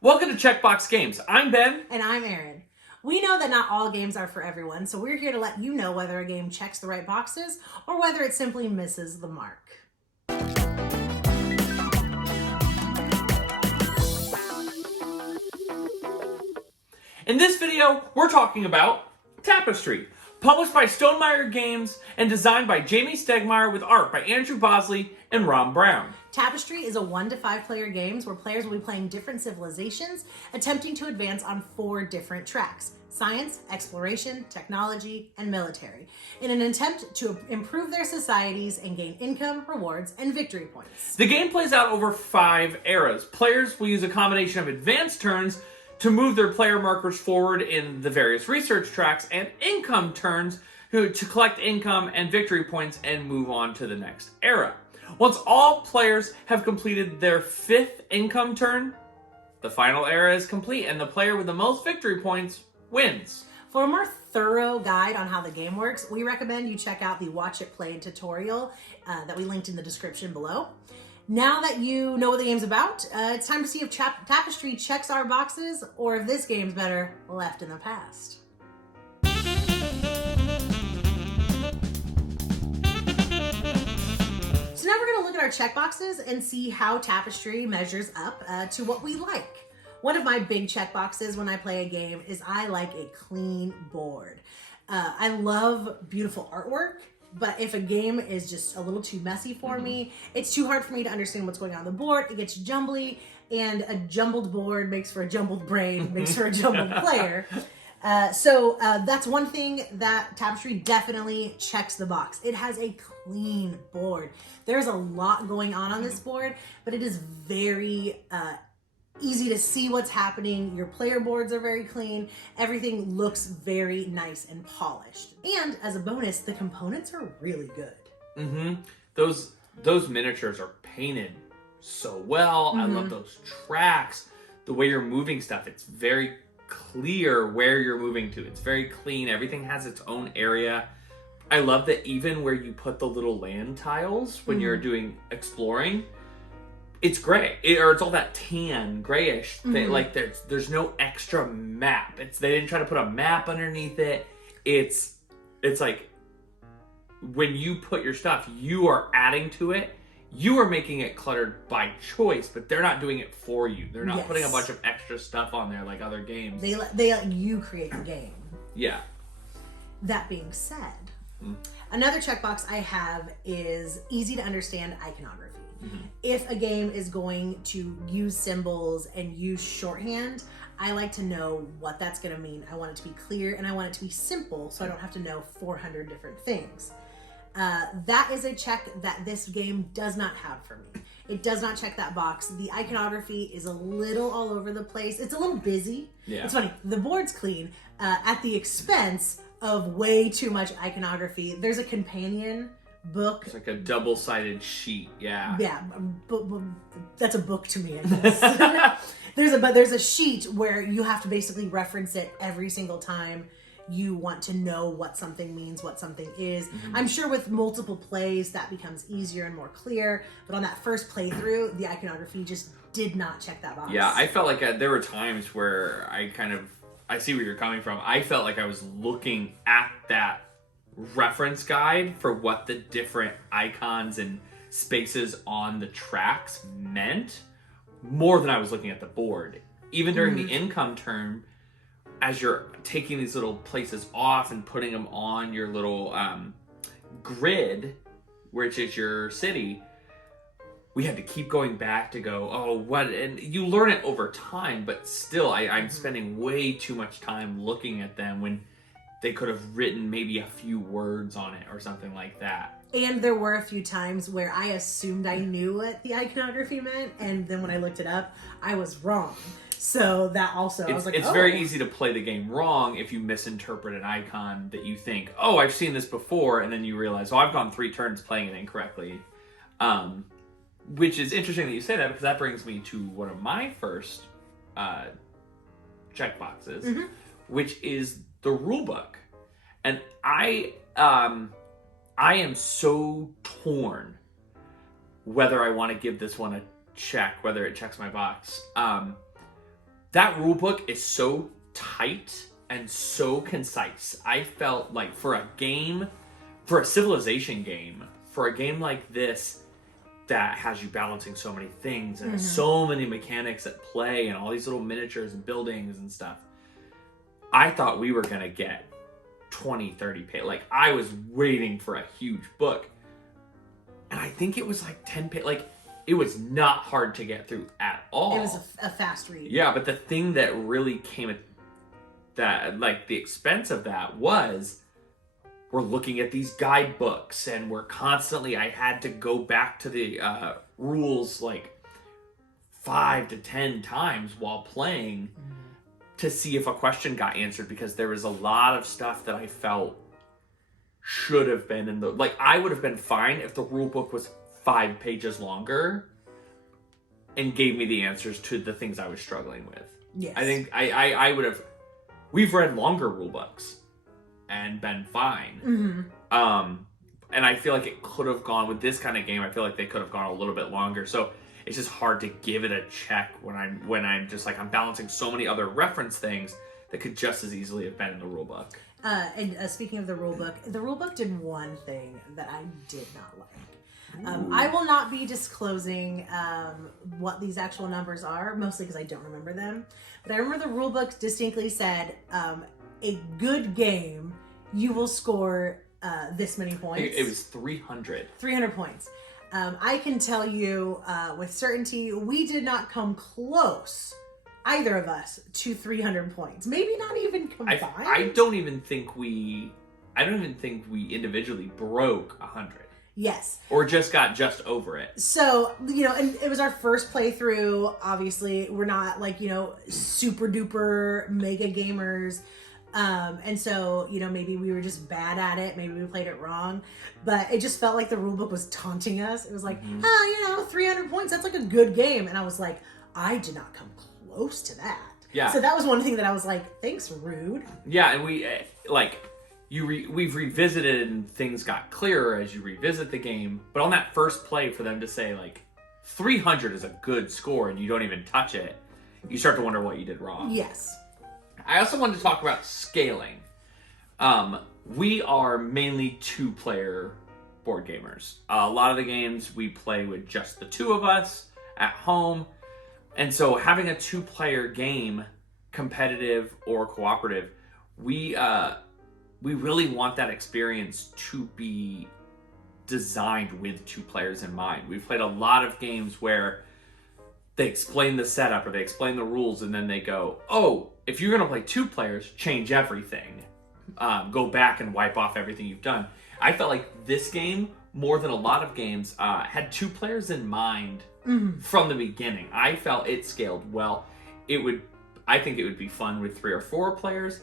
Welcome to Checkbox Games. I'm Ben. And I'm Erin. We know that not all games are for everyone, so we're here to let you know whether a game checks the right boxes or whether it simply misses the mark. In this video, we're talking about Tapestry, published by Stonemaier Games and designed by Jamie Stegmaier with art by Andrew Bosley and Ron Brown. Tapestry is a 1 to 5 player game where players will be playing different civilizations, attempting to advance on 4 different tracks: science, exploration, technology, and military, in an attempt to improve their societies and gain income, rewards, and victory points. The game plays out over 5 eras. Players will use a combination of advanced turns to move their player markers forward in the various research tracks, and income turns to collect income and victory points and move on to the next era. Once all players have completed their 5th income turn, the final era is complete and the player with the most victory points wins. For a more thorough guide on how the game works, we recommend you check out the Watch It Played tutorial that we linked in the description below. Now that you know what the game's about, it's time to see if Tapestry checks our boxes or if this game's better left in the past. So now we're going to look at our check boxes and see how Tapestry measures up to what we like. One of my big check boxes when I play a game is I like a clean board. I love beautiful artwork, but if a game is just a little too messy for me, it's too hard for me to understand what's going on the board. It gets jumbly, and a jumbled board makes for a jumbled brain, makes for a jumbled player. So that's one thing that Tapestry definitely checks the box. It has a clean board. There's a lot going on this board, but it is very easy to see what's happening. Your player boards are very clean. Everything looks very nice and polished. And as a bonus, the components are really good. Those miniatures are painted so well. I love those tracks. The way you're moving stuff, it's very clear where you're moving to. It's very clean. Everything has its own area. I love that even where you put the little land tiles when you're doing exploring, it's gray, or it's all that tan, grayish thing. Like there's no extra map. They didn't try to put a map underneath it. It's like when you put your stuff, you are adding to it. You are making it cluttered by choice, but they're not doing it for you. They're not putting a bunch of extra stuff on there like other games. They let you create the game. Yeah. That being said, another checkbox I have is easy to understand iconography. If a game is going to use symbols and use shorthand, I like to know what that's going to mean. I want it to be clear and I want it to be simple so I don't have to know 400 different things. That is a check that this game does not have for me. It does not check that box. The iconography is a little all over the place. It's a little busy. Yeah. It's funny. The board's clean at the expense of way too much iconography. There's a companion book. It's like a double-sided sheet. Yeah. Yeah, but that's a book to me, I guess. there's a sheet where you have to basically reference it every single time you want to know what something means, what something is. I'm sure with multiple plays that becomes easier and more clear, but on that first playthrough, the iconography just did not check that box. Yeah, I felt like there were times where I see where you're coming from. I felt like I was looking at that reference guide for what the different icons and spaces on the tracks meant more than I was looking at the board. Even during the income turn, as you're taking these little places off and putting them on your little grid, which is your city, we had to keep going back to go, oh, what? And you learn it over time, but still, I'm spending way too much time looking at them when they could have written maybe a few words on it or something like that. And there were a few times where I assumed I knew what the iconography meant, and then when I looked it up, I was wrong. So that also, I was like, it's very easy to play the game wrong if you misinterpret an icon that you think, oh, I've seen this before, and then you realize, oh, I've gone 3 turns playing it incorrectly. Which is interesting that you say that, because that brings me to one of my first checkboxes, which is the rule book. And I am so torn whether I want to give this one a check, whether it checks my box. that rule book is so tight and so concise. I felt like for a Civilization game, for a game like this that has you balancing so many things and so many mechanics at play and all these little miniatures and buildings and stuff, I thought we were going to get 20, 30 pages. Like, I was waiting for a huge book. And I think it was like 10 pages. Like, it was not hard to get through at all. It was a fast read. Yeah, but the thing that really came at that, like, the expense of that was we're looking at these guidebooks and we're constantly, I had to go back to the rules like 5 to 10 times while playing to see if a question got answered, because there was a lot of stuff that I felt should have been in the, like, I would have been fine if the rule book was 5 pages longer and gave me the answers to the things I was struggling with. Yes. I think I would have, we've read longer rule books and been fine. And I feel like it could have gone with this kind of game. I feel like they could have gone a little bit longer. So it's just hard to give it a check when I'm just like, I'm balancing so many other reference things that could just as easily have been in the rule book. Speaking of the rule book did one thing that I did not like. I will not be disclosing what these actual numbers are, mostly because I don't remember them. But I remember the rule book distinctly said, a good game, you will score this many points. It was 300. 300 points. I can tell you with certainty, we did not come close, either of us, to 300 points. Maybe not even combined. I don't even think we individually broke 100. Yes. Or just got just over it. So, and it was our first playthrough. Obviously, we're not like, super duper mega gamers. And so, maybe we were just bad at it. Maybe we played it wrong. But it just felt like the rulebook was taunting us. It was like, 300 points, that's like a good game. And I was like, I did not come close to that. Yeah. So that was one thing that I was like, thanks, rude. Yeah, and we, we've revisited and things got clearer as you revisit the game. But on that first play, for them to say, like, 300 is a good score and you don't even touch it, you start to wonder what you did wrong. Yes. I also wanted to talk about scaling. We are mainly 2-player board gamers. A lot of the games we play with just the 2 of us at home. And so having a 2-player game, competitive or cooperative, we really want that experience to be designed with 2 players in mind. We've played a lot of games where they explain the setup or they explain the rules and then they go, oh, if you're going to play 2 players, change everything. Go back and wipe off everything you've done. I felt like this game, more than a lot of games, had 2 players in mind from the beginning. I felt it scaled well. I think it would be fun with 3 or 4 players.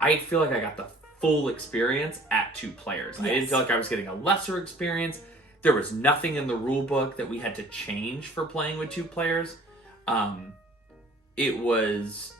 I feel like I got the full experience at 2 players. Yes. I didn't feel like I was getting a lesser experience. There was nothing in the rule book that we had to change for playing with 2 players. It was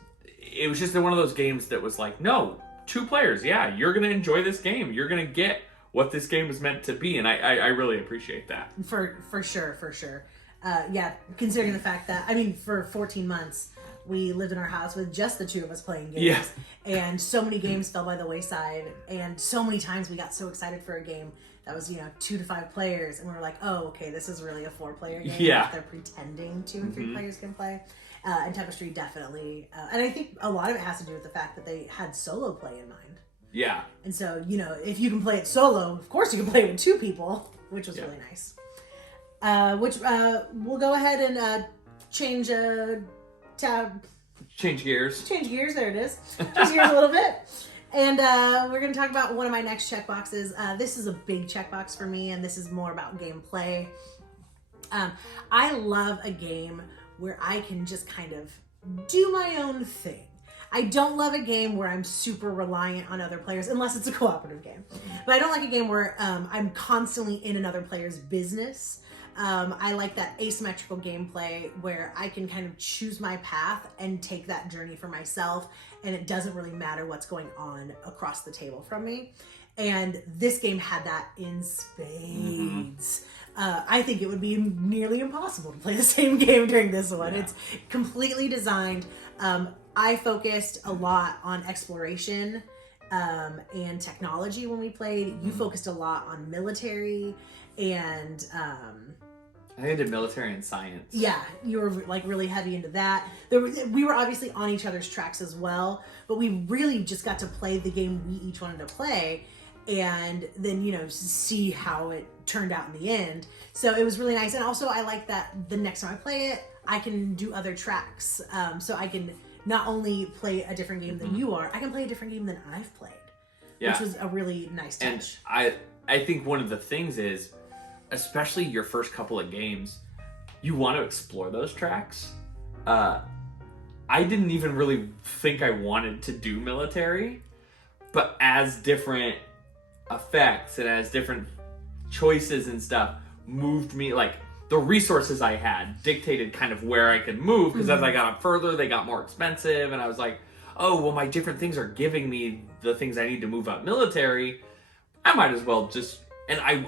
just one of those games that was like, no, 2 players. Yeah, you're going to enjoy this game. You're going to get what this game is meant to be. And I really appreciate that. For sure. Yeah, considering the fact that, for 14 months, we lived in our house with just the 2 of us playing games. Yeah. And so many games fell by the wayside. And so many times we got so excited for a game that was, 2 to 5 players. And we were like, oh, okay, this is really a 4-player game. Yeah. They're pretending 2 and 3 players can play. And Tapestry definitely. And I think a lot of it has to do with the fact that they had solo play in mind. Yeah. And so, if you can play it solo, of course you can play it with 2 people, which was really nice. We'll go ahead and change tab. Change gears. There it is. Change gears a little bit. And we're going to talk about one of my next checkboxes. This is a big checkbox for me, and this is more about gameplay. I love a game where I can just kind of do my own thing. I don't love a game where I'm super reliant on other players, unless it's a cooperative game. But I don't like a game where I'm constantly in another player's business. I like that asymmetrical gameplay where I can kind of choose my path and take that journey for myself, and it doesn't really matter what's going on across the table from me. And this game had that in spades. I think it would be nearly impossible to play the same game during this one. Yeah. It's completely designed I focused a lot on exploration and technology when we played. You focused a lot on military and I think I did military and science. yeah, you were like really heavy into that. We were obviously on each other's tracks as well, but we really just got to play the game we each wanted to play, and then see how it turned out in the end. So it was really nice, and also I like that the next time I play it, I can do other tracks. So I can not only play a different game than you are, I can play a different game than I've played, which was a really nice touch. And I think one of the things is, especially your first couple of games, you want to explore those tracks. I didn't even really think I wanted to do military, but as different effects and as different choices and stuff moved me, like the resources I had dictated kind of where I could move, because as I got up further, they got more expensive, and I was like, oh, well, my different things are giving me the things I need to move up military. I might as well just, and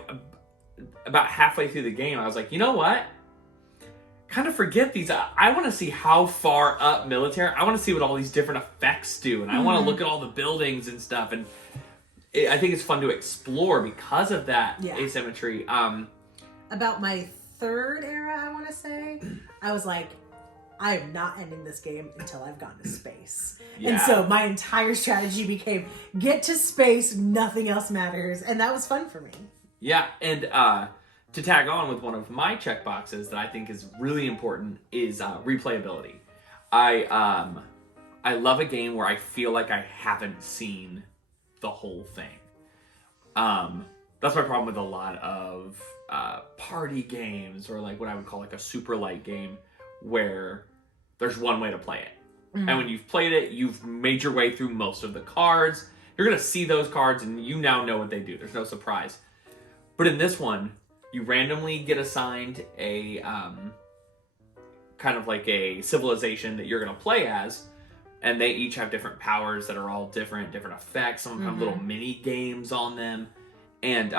about halfway through the game, I was like, you know what? Kind of forget these. I want to see how far up military. I want to see what all these different effects do, and I want to look at all the buildings and stuff. And I think it's fun to explore because of that asymmetry. About my third era, I want to say, I was like, I am not ending this game until I've gone to space. Yeah. And so my entire strategy became get to space, nothing else matters. And that was fun for me. Yeah, and to tag on with one of my checkboxes that I think is really important is replayability. I love a game where I feel like I haven't seen the whole thing. That's my problem with a lot of party games, or like what I would call like a super light game, where there's one way to play it. And when you've played it, you've made your way through most of the cards. You're going to see those cards and you now know what they do. There's no surprise. But in this one, you randomly get assigned a kind of like a civilization that you're going to play as, and they each have different powers that are all different effects. Some have little mini games on them. And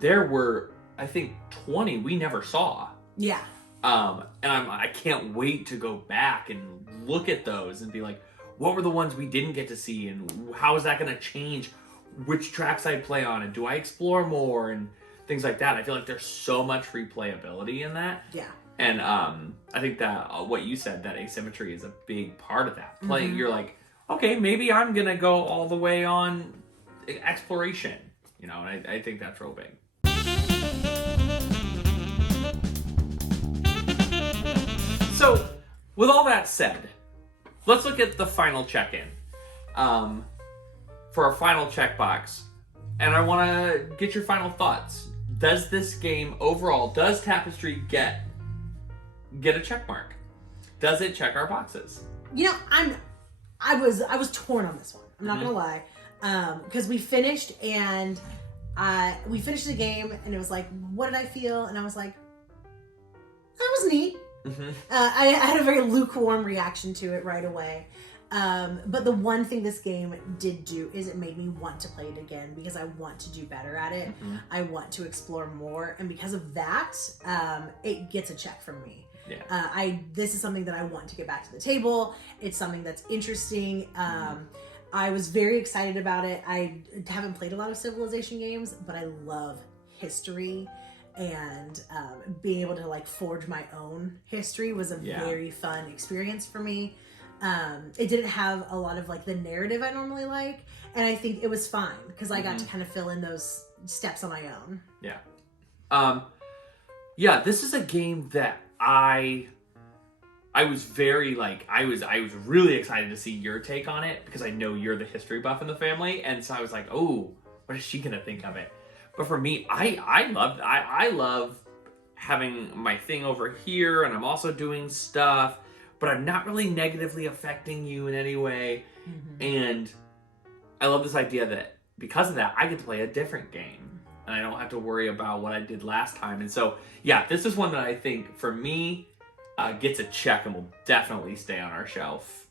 there were, I think, 20 we never saw. Yeah. And I can't wait to go back and look at those and be like, what were the ones we didn't get to see, and how is that going to change which tracks I play on, and do I explore more, and things like that. I feel like there's so much replayability in that. Yeah. And I think that what you said, that asymmetry is a big part of that. Playing, you're like, okay, maybe I'm going to go all the way on exploration, and I think that's real big. So, with all that said, let's look at the final check-in. For our final checkbox, and I want to get your final thoughts. Does this game overall, does Tapestry get a check mark? Does it check our boxes? I was torn on this one. I'm not gonna lie, because we finished the game, and it was like, what did I feel? And I was like, that was neat. I had a very lukewarm reaction to it right away. But the one thing this game did do is it made me want to play it again, because I want to do better at it. I want to explore more, and because of that, it gets a check from me. Yeah. This is something that I want to get back to the table. It's something that's interesting. I was very excited about it. I haven't played a lot of Civilization games, but I love history, and being able to like forge my own history was a very fun experience for me. It didn't have a lot of like the narrative I normally like, and I think it was fine because I got to kind of fill in those steps on my own. Yeah. This is a game that I was very like, I was really excited to see your take on it, because I know you're the history buff in the family, and so I was like, oh, what is she gonna think of it? But for me, I love having my thing over here, and I'm also doing stuff, but I'm not really negatively affecting you in any way. And I love this idea that because of that, I get to play a different game, and I don't have to worry about what I did last time. And so, yeah, this is one that I think, for me, gets a check and will definitely stay on our shelf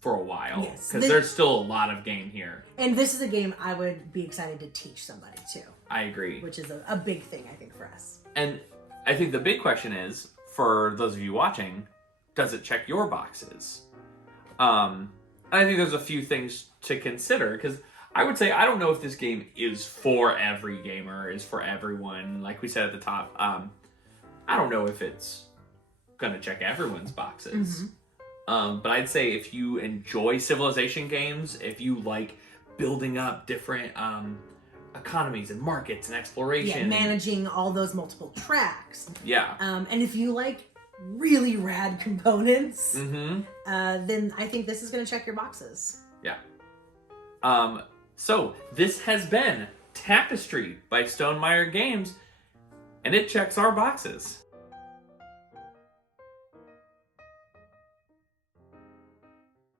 for a while. Yes, because there's still a lot of game here. And this is a game I would be excited to teach somebody too. I agree. Which is a big thing, I think, for us. And I think the big question is, for those of you watching, does it check your boxes? I think there's a few things to consider, because I would say I don't know if this game is for every gamer, is for everyone. Like we said at the top, I don't know if it's gonna check everyone's boxes. But I'd say if you enjoy Civilization games, if you like building up different economies and markets and exploration, managing all those multiple tracks. Yeah. And if you like really rad components, Mm-hmm. then I think this is going to check your boxes. Yeah. So this has been Tapestry by Stonemaier Games, and it checks our boxes.